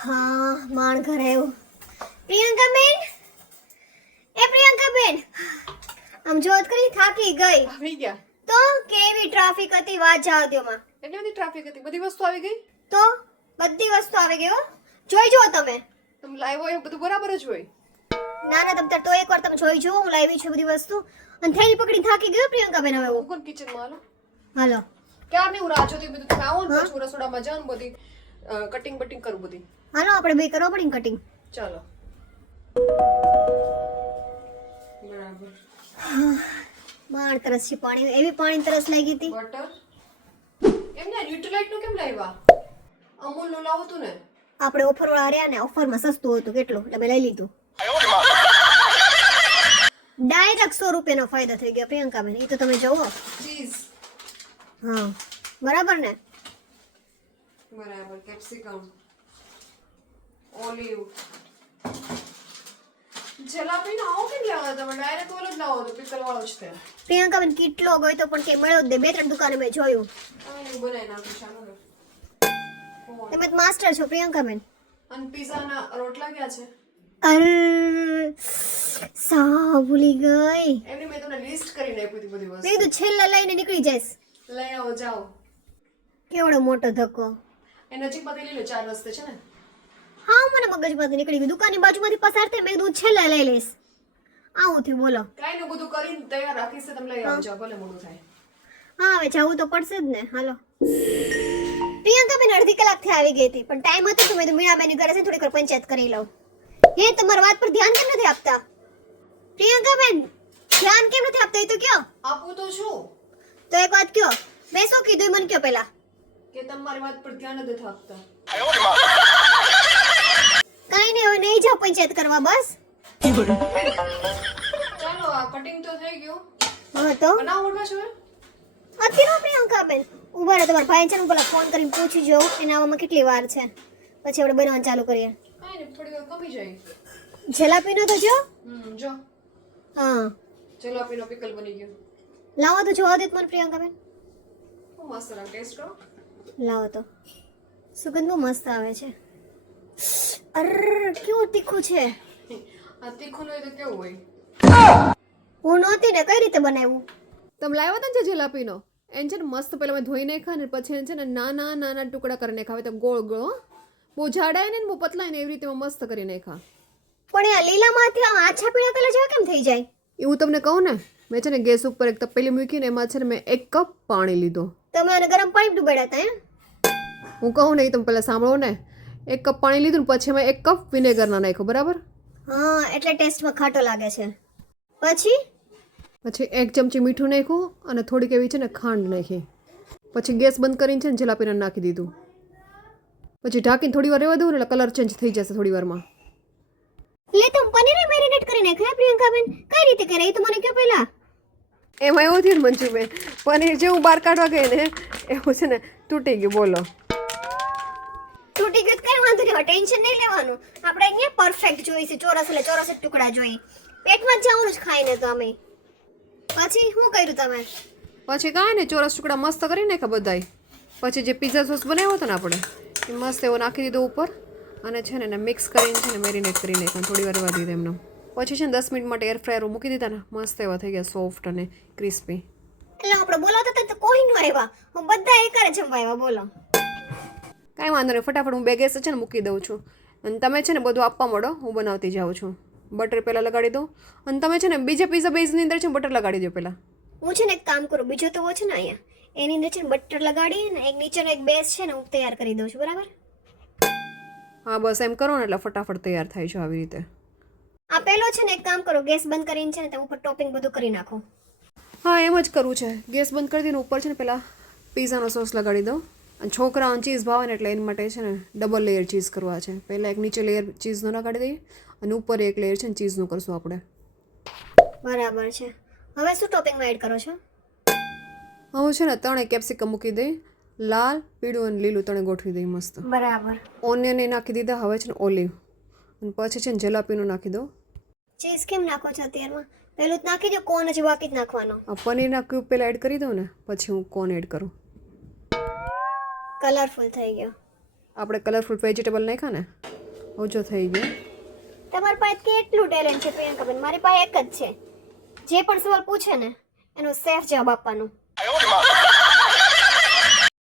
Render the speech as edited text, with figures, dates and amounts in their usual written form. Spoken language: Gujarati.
હા માણ ઘરે આવ્યું. પ્રિયંકા બેન, એ પ્રિયંકા બેન, આમ જોત કરી થાકી ગઈ. આવી ગયા. તો કેવી ટ્રાફિક હતી વાત જાવત્યોમાં. એટલી બધી ટ્રાફિક હતી, બધી વસ્તુ આવી ગઈ. તો બધી વસ્તુ આવી ગઈ હો. જોઈ જો તમે. તમે લાવ્યો એ બધું બરાબર જ હોય. ના ના તમ તાર તો એકવાર તમે જોઈ જો હું લાવી છું બધી વસ્તુ. અને થેલી પકડી થાકી ગયો પ્રિયંકા બેન હવે હું. કોણ કિચન માં હાલો. હાલો. ક્યારની હું રાહ જોતી બધું તમે આવો ને પછી રસોડામાં જાઉં ને બધી કટિંગ બટિંગ કરું બધી. હાલો આપણે બે કરવા પડી કટિંગ. ચાલો. બરાબર. માણ તરસ છે પાણી, એવી પાણી તરસ લાગી હતી. બટર એમ ને ન્યુટ્રીલાઇટ નું કેમ લાવ્યા? અમૂલ નું લાવો તું ને. આપણે ઓફર વાળા રહ્યા ને, ઓફરમાં સસ્તું હતું કેટલું એટલે મેં લઈ લીધું. ડાયરેક્ટ 100 રૂપિયાનો ફાયદો થઈ ગયો પ્રિયંકા બેન, એ તો તમે જોવો. ચીઝ હા બરાબર ને. બરાબર. કેપ્સિકમ, ઓલિવ, જલાપી ના આવો કેમ લાવો તમે? ડાયરેક્ટ ઓલો જ લાવો તો પિકલ વાળો જ છે. પ્રિયંકા બેન કેટલો ગયો તો પણ કે મળ્યો જ દે. 2-3 દુકાને મેં જોયું. હું બનાવી નાખું ચાલો. તમે તો માસ્ટર છો પ્રિયંકા બેન. અને પિઝા ના રોટલા ક્યાં છે? અરે સાવ ભૂલી ગઈ. એમની મેં તમને લિસ્ટ કરીને આપી હતી બધી મેં વસ્તુ. કીધું છેલ્લા લઈને નીકળી જઈશ. લઈ આવો જાઓ. કેવડો મોટો ધક્કો. એ નજીકમાંથી લઈ લો, 4 રસ્તે છે ને. હા મને મગજમાંથી નીકળી ગયું. દુકાનની બાજુમાંથી પસાર થઈ મેં કીધું છેલ્લા લઈ લઈશ. આવું થયું બોલો. કાંઈ ને બધું કરીને તૈયાર રાખીશ તો તમે લઈ આવો જાઓ, ભલે મોડું થાય. હા હવે જવું તો પડશે જ ને. હાલો. પ્રિયંકા બેન અડધી કલાકથી આવી ગઈ હતી પણ ટાઈમ હતો તો મેં તો મીણાબેન ઘરે છે થોડીક વાર પંચાયત કરી લઉં. હે તમારી વાત પર ધ્યાન કેમ નથી આપતા પ્રિયંકા બેન? ધ્યાન કેમ નથી આપતા એ તો કયો. આપું તો છું. તો એક વાત કયો. મેં શું કીધું એ મને કયો પહેલા. કે તમારી વાત પર ધ્યાન જ નથી આપતા. કાઈ નહીં હવે નહીં જાવ પંચાયત કરવા બસ. ચાલો આ કટિંગ તો થઈ ગયું. હા તો બનાવ ઉડવા છો? અત્યારે પ્રિયંકા બેન ઉભા રહો. તમારા ભાઈ છે ને પેલા ફોન કરીને પૂછી જોઉં એને આવવામાં કેટલી વાર છે પછી આપણે બનાવવાનું ચાલુ કરીએ. કાંઈ ને થોડી વાર કમી જાય. જલાપીનો તો જો. જો હા જલાપીનો પિકલ બની ગયો. લાવો તો જોવા દે મને પ્રિયંકા બેન. હું મસ્ત લાગે, ટેસ્ટ કરો. લાવો તો. સુગંધ બહુ મસ્ત આવે છે. અર કેવું તીખું છે. આ તીખું હોય તો કેવું હોય? હું નહોતી ને કઈ રીતે બનાવ્યું? તમે લાવ્યા હતા ને જલાપીનો એને છે ને મસ્ત પહેલા મેં ધોઈ નાખ્યા ને પછી એને છે ને નાના નાના ટુકડા કરી નાખ્યા. હવે તો ગોળ ગોળ બહુ જાડા ને બહુ પતલા ને એવી રીતે મસ્ત કરી નાખ્યા. પણ આ લીલામાંથી આ આછા પીળા કલર જેવા કેમ થઈ જાય? એવું તમને કહું ને, મેં છે ને ગેસ ઉપર એક તપેલી મૂકીને એમાં છે ને મેં 1 કપ પાણી લીધો. તમે આને ગરમ પાણી ડૂબાડ્યા હતા એમ? હું કહું ને એ તમે પહેલાં સાંભળો ને. 1 કપ પાણી લીધું ને પછી મેં 1 કપ વિનેગર ના નાખ્યો. બરાબર? હા એટલે ટેસ્ટમાં ખાટો લાગે છે. પછી 1 ચમચી મીઠું નાખ્યું અને થોડીક એવી છે ને ખાંડ નાખી. પછી ગેસ બંધ કરીને છે ને જલાપીને નાખી દીધું. પછી ઢાંકીને થોડી વાર રહેવા દઉં ને એટલે કલર ચેન્જ થઈ જશે થોડી વારમાં. લે તો પનીર મેરિનેટ કરી નાખ્યા પ્રિયંકા બેન. કઈ રીતે કરે એ તો મને કહો પહેલા. એમાં એવું થયું ને મંજુબેન, પનીર જેવું બહાર કાઢવા ગઈ ને એવું છે ને તૂટી ગયું. બોલો તૂટી ગયું કઈ વાંધો નહીં, ટેન્શન નહીં લેવાનું. આપણે અહીંયા પરફેક્ટ જોઈએ છે. ચોરસ એટલે ચોરસ જ ટુકડા જોઈએ. પેટમાં જ જવાનું જ ખાઈને તો અમે. પછી શું કર્યું તમે? પછી કાંઈ ને ચોરસ ટુકડા મસ્ત કરી નાખ્યા બધાય. પછી જે પિઝા સોસ બનાવ્યો હતો ને આપણે એ મસ્ત એવો નાખી દીધો ઉપર અને છે ને એને મિક્સ કરીને છે ને મેરિનેટ કરી નાખ્યા. થોડી વાર રહેવા દીધા એમને. પછી છે ને 10 મિનિટ માટે એર ફ્રાયર મૂકી દીધા ને મસ્ત એવા થઈ ગયા સોફ્ટ અને ક્રિસ્પી. એટલે આપણે બોલાવતા હતા તો કોઈ ન આવ્યા. હું બધા એ કરે જમવા આવ્યા. બોલો કાંઈ વાંધો નહીં, ફટાફટ હું બે ગેસ છે ને મૂકી દઉં છું અને તમે છે ને બધું આપવા માંડો, હું બનાવતી જાઉં છું. બટર પહેલાં લગાડી દઉં અને તમે છે ને બીજા પીઝા બેઝની અંદર છે બટર લગાડી દો પહેલાં. હું છે ને એક કામ કરું, બીજો તો છે ને અહીંયા એની અંદર છે ને બટર લગાડી ને એક નીચેનો એક બેઝ છે ને હું તૈયાર કરી દઉં છું. બરાબર? હા બસ એમ કરો ને એટલે ફટાફટ તૈયાર થાય છે આવી રીતે. આ પેલો છે ને એક કામ કરો, ગેસ બંધ કરીને છે ને તમે ઉપર ટોપિંગ બધું કરી નાખો. હા એમ જ કરવું છે. ગેસ બંધ કરી દઈને ઉપર છે ને પહેલાં પીઝાનો સોસ લગાડી દો. અને છોકરાઓને ચીઝ ભાવે ને એટલે એના માટે છે ને ડબલ લેયર ચીઝ કરવા છે. પહેલાં એક નીચે લેયર ચીઝનો લગાડી દઈએ અને ઉપર એક લેયર છે ને ચીઝનું કરશું આપણે. બરાબર છે. હવે શું ટોપિંગમાં એડ કરો છો? હું છે ને 3 કેપ્સિકમ મૂકી દઈ, લાલ, પીળું અને લીલું 3 ગોઠવી દઈ મસ્ત. બરાબર. ઓનિયન એ નાખી દીધા. હવે છે ને ઓલિવ અને પછી છે ને જલાપીનું નાખી દો. ચીઝ કેમ નાખો છો અત્યારમાં? પેલું જ નાખી દો, કોન જ બાકી જ નાખવાનો. આ પનીરના ક્યુબ પહેલાં એડ કરી દઉં ને પછી હું કોર્ન એડ કરું. કલરફુલ થઈ ગયો. આપણે કલરફુલ વેજીટેબલ નાખ્યા ને ઓછો થઈ ગયો. તમારી પાસે કેટલું ટેલેન્ટ છે પ્રિયંકાબેન, મારી પાસે એક જ છે. જે પણ સવાલ પૂછે ને એનો સેફ જવાબ આપવાનો.